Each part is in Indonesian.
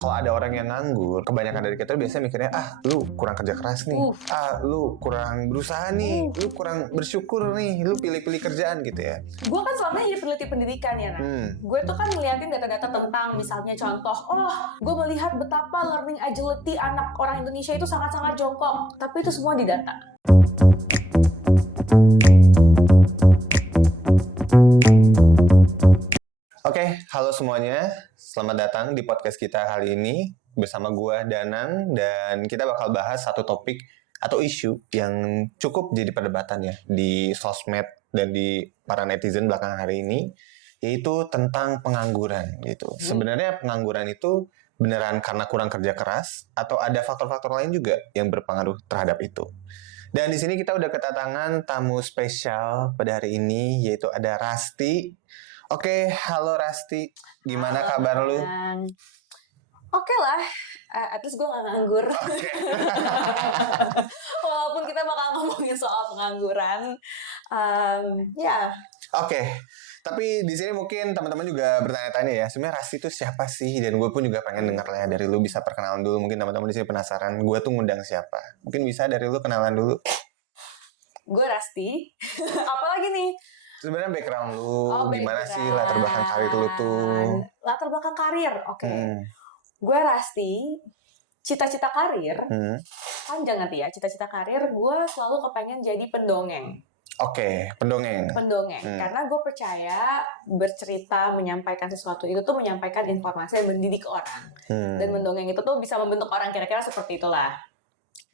Kalau ada orang yang nganggur, kebanyakan dari kita biasanya mikirnya, lu kurang kerja keras nih, lu kurang berusaha nih, lu kurang bersyukur nih, lu pilih-pilih kerjaan gitu ya. Gue kan selama ini jadi peneliti pendidikan ya, Gue tuh kan ngeliatin data-data tentang misalnya contoh, gue melihat betapa learning agility anak orang Indonesia itu sangat-sangat jongkok, tapi itu semua di data. Oke, halo semuanya. Selamat datang di podcast kita kali ini bersama gua Danang, dan kita bakal bahas satu topik atau isu yang cukup jadi perdebatan ya di sosmed dan di para netizen belakangan hari ini, yaitu tentang pengangguran gitu. Sebenarnya pengangguran itu beneran karena kurang kerja keras atau ada faktor-faktor lain juga yang berpengaruh terhadap itu. Dan di sini kita udah kedatangan tamu spesial pada hari ini, yaitu ada Rasti. Oke, halo Rasti. Gimana kabar lu? Oke lah, at least gue gak nganggur. Walaupun kita bakal ngomongin soal pengangguran, ya. Oke, tapi di sini mungkin teman-teman juga bertanya-tanya ya, sebenarnya Rasti itu siapa sih? Dan gue pun juga pengen dengar lah ya dari lu, bisa perkenalan dulu. Mungkin teman-teman di sini penasaran, gue tuh ngundang siapa? Mungkin bisa dari lu kenalan dulu. Gue Rasti. Apalagi nih? Sebenarnya background lu, gimana sih latar belakang karir lu tuh? Latar belakang karir, oke. Gue Rasti, cita-cita karir, panjang nanti ya, cita-cita karir gue selalu kepengen jadi pendongeng. Oke, pendongeng. Karena gue percaya bercerita, menyampaikan sesuatu itu tuh menyampaikan informasi yang mendidik orang. Dan mendongeng itu tuh bisa membentuk orang, kira-kira seperti itulah.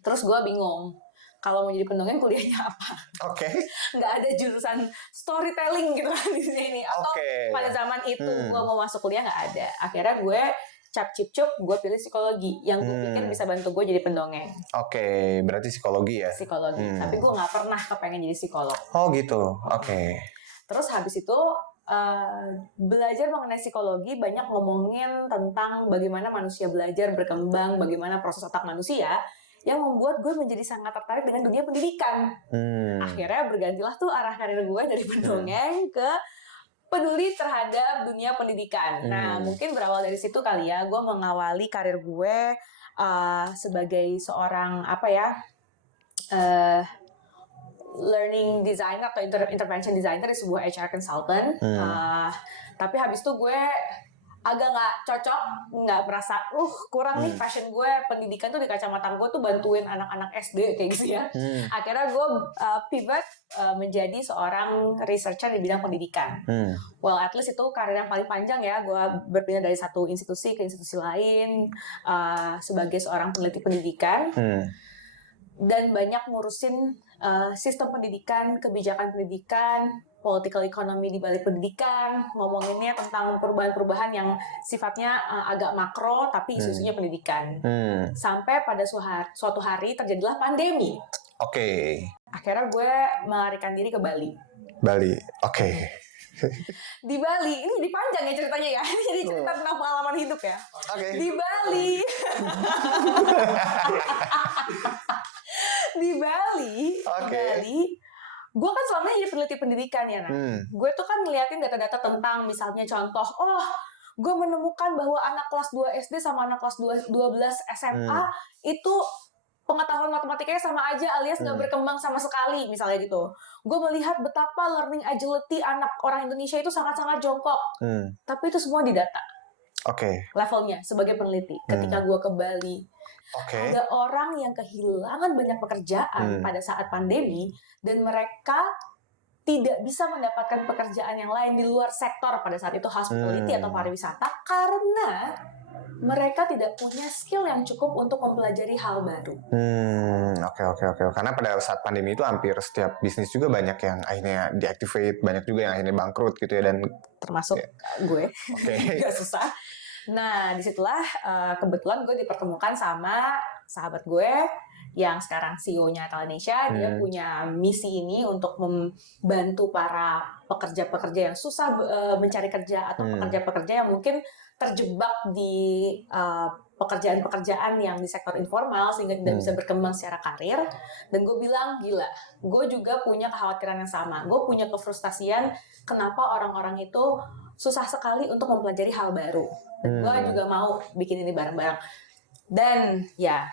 Terus gue bingung, kalau mau jadi pendongeng kuliahnya apa? Oke. Nggak ada jurusan storytelling gitu kan di sini. Atau pada zaman itu gue mau masuk kuliah nggak ada. Akhirnya gue cap-cip-cup, gue pilih psikologi yang gue pikir bisa bantu gue jadi pendongeng. Oke, berarti psikologi ya? Psikologi, tapi gue nggak pernah kepengen jadi psikolog. Oh gitu, oke. Terus habis itu belajar mengenai psikologi, banyak ngomongin tentang bagaimana manusia belajar, berkembang, bagaimana proses otak manusia, yang membuat gue menjadi sangat tertarik dengan dunia pendidikan. Akhirnya bergantilah tuh arah karir gue dari pendongeng ke peduli terhadap dunia pendidikan. Nah, mungkin berawal dari situ kali ya, gue mengawali karir gue sebagai seorang learning designer atau intervention designer di sebuah HR consultant. Tapi habis itu gue agak nggak cocok, nggak merasa kurang nih passion gue pendidikan tuh di kacamata gue tuh bantuin anak-anak SD kayak gitu ya. Akhirnya gue pivot menjadi seorang researcher di bidang pendidikan. Well, at least itu karir yang paling panjang ya. Gue berpindah dari satu institusi ke institusi lain sebagai seorang peneliti pendidikan. Dan banyak ngurusin sistem pendidikan, kebijakan pendidikan, political economy di balik pendidikan, ngomonginnya tentang perubahan-perubahan yang sifatnya agak makro tapi isunya pendidikan. Sampai pada suatu hari terjadilah pandemi. Oke. Akhirnya gue melarikan diri ke Bali. Oke. Di Bali, ini jadi panjang ya ceritanya ya. Ini jadi cerita tentang pengalaman hidup ya. Oke. Di Bali. Di Bali, gue kan selama ini jadi peneliti pendidikan ya, Gue tuh kan ngeliatin data-data tentang misalnya contoh, gue menemukan bahwa anak kelas 2 SD sama anak kelas 12 SMA itu pengetahuan matematikanya sama aja alias nggak berkembang sama sekali, misalnya gitu. Gue melihat betapa learning agility anak orang Indonesia itu sangat-sangat jongkok. Tapi itu semua di data. Levelnya sebagai peneliti. Ketika gue ke Bali, ada orang yang kehilangan banyak pekerjaan pada saat pandemi dan mereka tidak bisa mendapatkan pekerjaan yang lain di luar sektor pada saat itu hospitality atau pariwisata karena mereka tidak punya skill yang cukup untuk mempelajari hal baru. Oke. Karena pada saat pandemi itu hampir setiap bisnis juga banyak yang akhirnya deactivate, banyak juga yang akhirnya bangkrut gitu ya, dan termasuk gue. Gak susah. Nah, disitulah kebetulan gue dipertemukan sama sahabat gue yang sekarang CEO-nya Indonesia. Dia punya misi ini untuk membantu para pekerja-pekerja yang susah mencari kerja atau pekerja-pekerja yang mungkin terjebak di pekerjaan-pekerjaan yang di sektor informal sehingga tidak bisa berkembang secara karir. Dan gue bilang, gila, gue juga punya kekhawatiran yang sama. Gue punya kefrustasian kenapa orang-orang itu susah sekali untuk mempelajari hal baru. Dan gue juga mau bikin ini bareng-bareng. Dan ya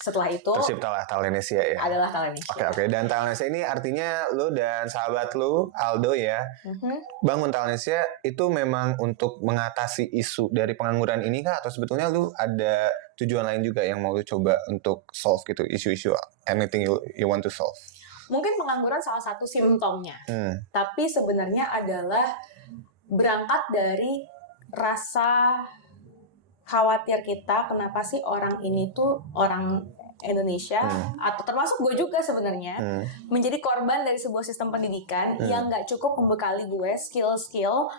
setelah itu terciptalah Thalanesia ya. adalah Thalanesia. Oke. Dan Thalanesia ini artinya lu dan sahabat lu Aldo ya, bangun Thalanesia itu memang untuk mengatasi isu dari pengangguran ini kah? Atau sebetulnya lu ada tujuan lain juga yang mau lu coba untuk solve gitu, isu-isu anything you want to solve? Mungkin pengangguran salah satu simptomnya, tapi sebenarnya adalah berangkat dari rasa khawatir kita, kenapa sih orang ini tuh, orang Indonesia atau termasuk gue juga sebenarnya menjadi korban dari sebuah sistem pendidikan yang nggak cukup membekali gue skill-skill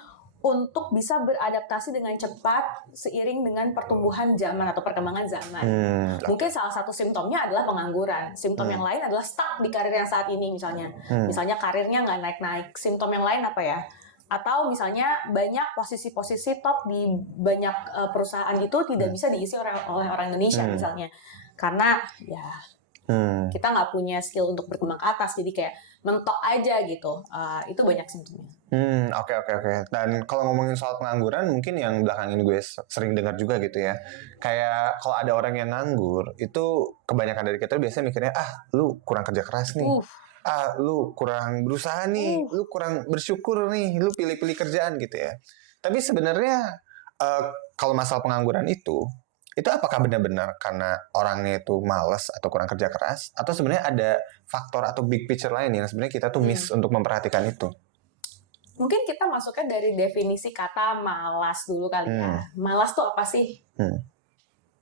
untuk bisa beradaptasi dengan cepat seiring dengan pertumbuhan zaman atau perkembangan zaman. Mungkin salah satu simptomnya adalah pengangguran. Simptom yang lain adalah stuck di karir yang saat ini misalnya. Misalnya karirnya nggak naik-naik. Simptom yang lain apa ya? Atau misalnya banyak posisi-posisi top di banyak perusahaan itu tidak bisa diisi oleh orang Indonesia misalnya. Karena ya kita nggak punya skill untuk berkembang ke atas, jadi kayak mentok aja gitu. Itu banyak simptomnya. Oke. Dan kalau ngomongin soal pengangguran, mungkin yang belakang ini gue sering dengar juga gitu ya. Kayak kalau ada orang yang nganggur, itu kebanyakan dari kita biasanya mikirnya, lu kurang kerja keras nih. Lu kurang berusaha nih, lu kurang bersyukur nih, lu pilih-pilih kerjaan gitu ya. Tapi sebenarnya kalau masalah pengangguran itu apakah benar-benar karena orangnya itu malas atau kurang kerja keras, atau sebenarnya ada faktor atau big picture lain yang sebenarnya kita tuh miss untuk memperhatikan itu? Mungkin kita masuknya dari definisi kata malas dulu kali ya. Malas tuh apa sih?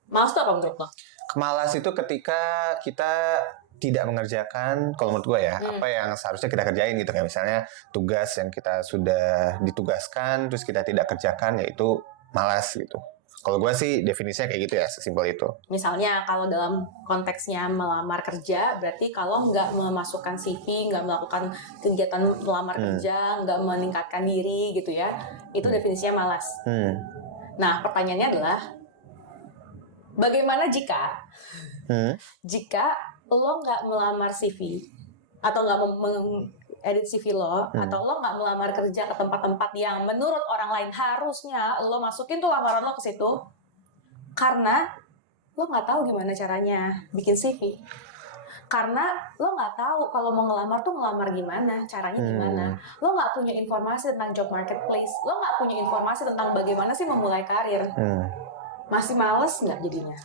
Malas tuh apa menurut lo? Malas itu ketika kita tidak mengerjakan, kalau menurut gue ya, apa yang seharusnya kita kerjain gitu. Kayak misalnya tugas yang kita sudah ditugaskan, terus kita tidak kerjakan, yaitu malas gitu. Kalau gue sih definisinya kayak gitu ya, sesimpel itu. Misalnya kalau dalam konteksnya melamar kerja, berarti kalau nggak memasukkan CV, nggak melakukan kegiatan melamar kerja, nggak meningkatkan diri gitu ya, itu definisinya malas. Nah, pertanyaannya adalah, bagaimana jika lo nggak melamar CV atau nggak edit CV lo, atau lo nggak melamar kerja ke tempat-tempat yang menurut orang lain harusnya lo masukin tuh lamaran lo ke situ, karena lo nggak tahu gimana caranya bikin CV, karena lo nggak tahu kalau mau ngelamar tuh ngelamar gimana, caranya gimana, lo nggak punya informasi tentang job marketplace, lo nggak punya informasi tentang bagaimana sih memulai karir, masih males nggak jadinya?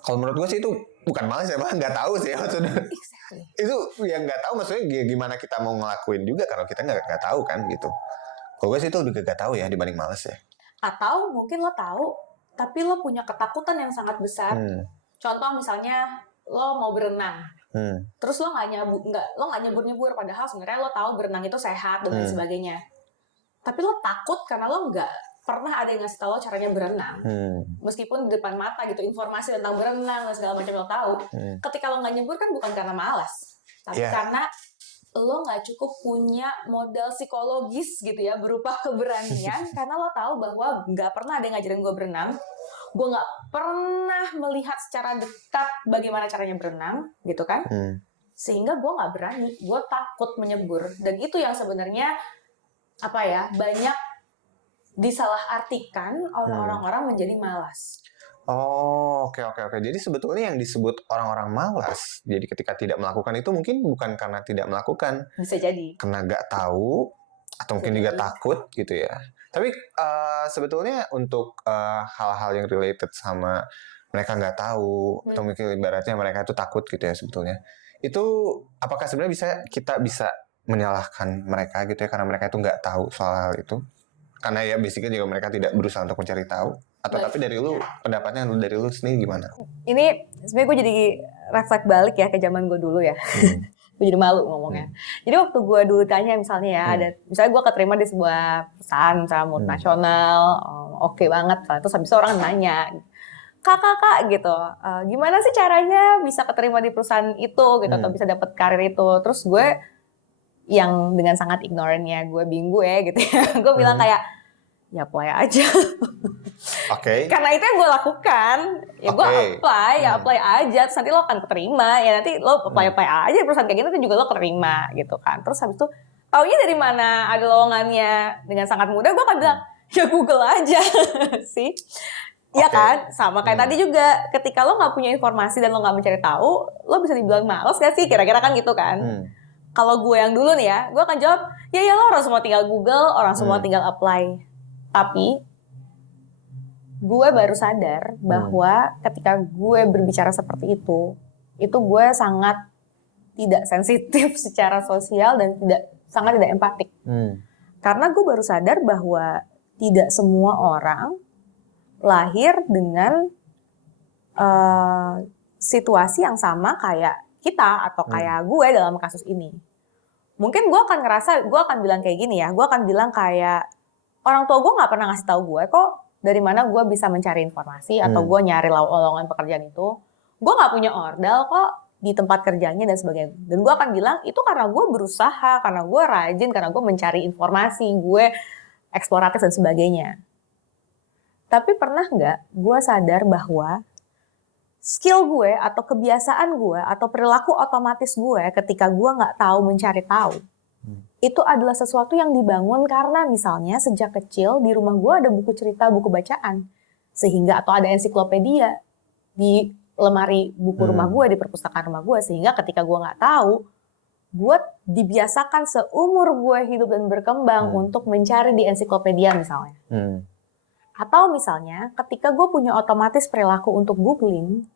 Kalau menurut gue sih itu bukan malas ya, malah nggak tahu sih ya maksudnya. Exactly. Itu yang nggak tahu maksudnya gimana kita mau ngelakuin juga kalau kita nggak tahu kan gitu. Kalau gue sih itu lebih nggak tahu ya dibanding malas ya. Atau mungkin lo tahu tapi lo punya ketakutan yang sangat besar. Contoh misalnya lo mau berenang, terus lo nggak nyebur padahal sebenarnya lo tahu berenang itu sehat dan lain sebagainya. Tapi lo takut karena lo nggak pernah ada yang ngasih tahu caranya berenang, meskipun di depan mata gitu informasi tentang berenang dan segala macam lo tahu. Ketika lo nggak nyebur kan bukan karena malas, tapi karena lo nggak cukup punya modal psikologis gitu ya, berupa keberanian. Karena lo tahu bahwa nggak pernah ada yang ngajarin gue berenang, gue nggak pernah melihat secara dekat bagaimana caranya berenang gitu kan, sehingga gue nggak berani, gue takut menyebur. Dan itu yang sebenarnya apa ya, banyak disalahartikan oleh orang-orang menjadi malas. Oke. Jadi sebetulnya yang disebut orang-orang malas, jadi ketika tidak melakukan itu mungkin bukan karena tidak melakukan. Bisa jadi. Karena nggak tahu, atau mungkin juga takut gitu ya. Tapi sebetulnya untuk hal-hal yang related sama mereka nggak tahu, atau mungkin ibaratnya mereka itu takut gitu ya sebetulnya. Itu apakah sebenarnya kita bisa menyalahkan mereka gitu ya, karena mereka itu nggak tahu soal hal itu? Karena ya basicnya juga mereka tidak berusaha untuk mencari tahu. Atau tapi dari lu, pendapatnya dari lu sendiri gimana? Ini sebenarnya gue jadi reflect balik ya ke zaman gue dulu ya. Gue jadi malu ngomongnya. Jadi waktu gue dulu tanya misalnya ya, misalnya gue keterima di sebuah perusahaan misalnya multinasional, oke banget. Terus habis itu orang nanya, kak gitu, gimana sih caranya bisa keterima di perusahaan itu gitu, atau bisa dapat karir itu? Terus gue yang dengan sangat ignorantnya gue bingung gitu ya, gue bilang kayak, ya apply aja. Karena itu yang gue lakukan, ya gue apply aja, terus nanti lo akan keterima, ya nanti lo apply aja perusahaan kayak gitu juga lo keterima gitu kan. Terus habis itu taunya dari mana ada lowongannya dengan sangat mudah, gue akan bilang ya Google aja sih. Ya kan, sama kayak tadi juga, ketika lo nggak punya informasi dan lo nggak mencari tahu, lo bisa dibilang malas gak sih? Kira-kira kan gitu kan. Kalau gue yang dulu nih ya, gue akan jawab, ya lo orang semua tinggal Google, orang semua tinggal apply. Tapi gue baru sadar bahwa ketika gue berbicara seperti itu gue sangat tidak sensitif secara sosial dan sangat tidak empatik. Karena gue baru sadar bahwa tidak semua orang lahir dengan situasi yang sama kayak kita atau kayak gue dalam kasus ini. Mungkin gue akan ngerasa, gue akan bilang kayak gini ya, gue akan bilang kayak orang tua gue nggak pernah ngasih tahu gue kok dari mana gue bisa mencari informasi atau gue nyari lowongan pekerjaan itu. Gue nggak punya ordal kok di tempat kerjanya dan sebagainya. Dan gue akan bilang itu karena gue berusaha, karena gue rajin, karena gue mencari informasi, gue eksploratif dan sebagainya. Tapi pernah nggak gue sadar bahwa skill gue atau kebiasaan gue atau perilaku otomatis gue ketika gue nggak tahu mencari tahu, itu adalah sesuatu yang dibangun karena misalnya sejak kecil di rumah gue ada buku cerita, buku bacaan. Sehingga atau ada ensiklopedia di lemari buku rumah gue, di perpustakaan rumah gue. Sehingga ketika gue nggak tahu, gue dibiasakan seumur gue hidup dan berkembang untuk mencari di ensiklopedia misalnya. Atau misalnya ketika gue punya otomatis perilaku untuk googling,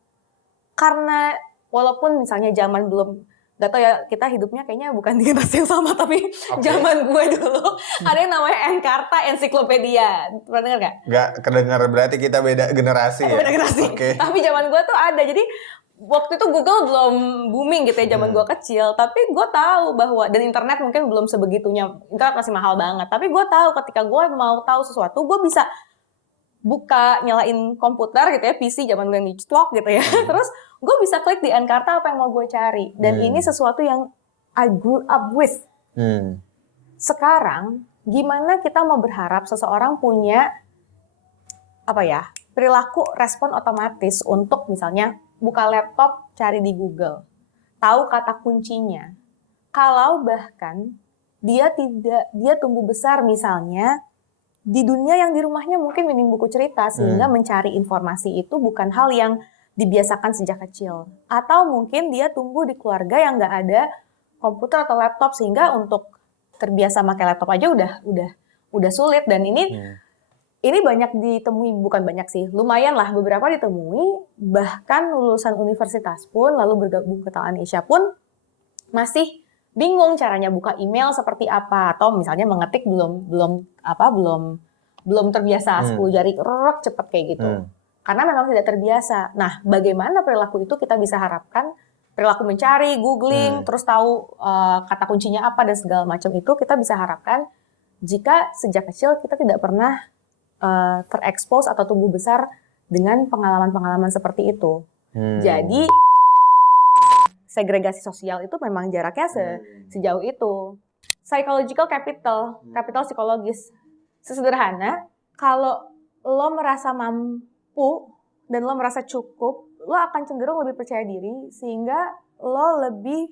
karena walaupun misalnya zaman belum, gak tau ya kita hidupnya kayaknya bukan di generasi yang sama, tapi zaman gue dulu ada yang namanya Encarta Ensiklopedia. Pernah dengar gak? Gak kedengar, berarti kita beda generasi ya? Beda generasi, tapi zaman gue tuh ada. Jadi waktu itu Google belum booming gitu ya zaman gue kecil, tapi gue tahu bahwa, dan internet mungkin belum sebegitunya, internet masih mahal banget, tapi gue tahu ketika gue mau tahu sesuatu, gue bisa buka, nyalain komputer gitu ya, PC zaman gue yang dicetlok gitu ya, terus gue bisa klik di Encarta apa yang mau gue cari, dan ini sesuatu yang I grew up with. Sekarang gimana kita mau berharap seseorang punya perilaku respon otomatis untuk misalnya buka laptop, cari di Google, tahu kata kuncinya, kalau bahkan dia tumbuh besar misalnya di dunia yang di rumahnya mungkin minim buku cerita, sehingga mencari informasi itu bukan hal yang dibiasakan sejak kecil. Atau mungkin dia tumbuh di keluarga yang nggak ada komputer atau laptop, sehingga untuk terbiasa pakai laptop aja udah sulit. Dan ini banyak ditemui, bukan banyak sih, lumayan lah beberapa ditemui, bahkan lulusan universitas pun lalu bergabung ke Talent Asia pun masih bingung caranya buka email seperti apa, atau misalnya mengetik belum terbiasa 10 jari cepet kayak gitu. Karena memang tidak terbiasa. Nah, bagaimana perilaku itu kita bisa harapkan, perilaku mencari, googling, terus tahu kata kuncinya apa dan segala macam itu kita bisa harapkan jika sejak kecil kita tidak pernah terekspos atau tumbuh besar dengan pengalaman-pengalaman seperti itu. Jadi segregasi sosial itu memang jaraknya sejauh itu. Psychological capital psikologis. Sesederhana, kalau lo merasa mampu dan lo merasa cukup, lo akan cenderung lebih percaya diri, sehingga lo lebih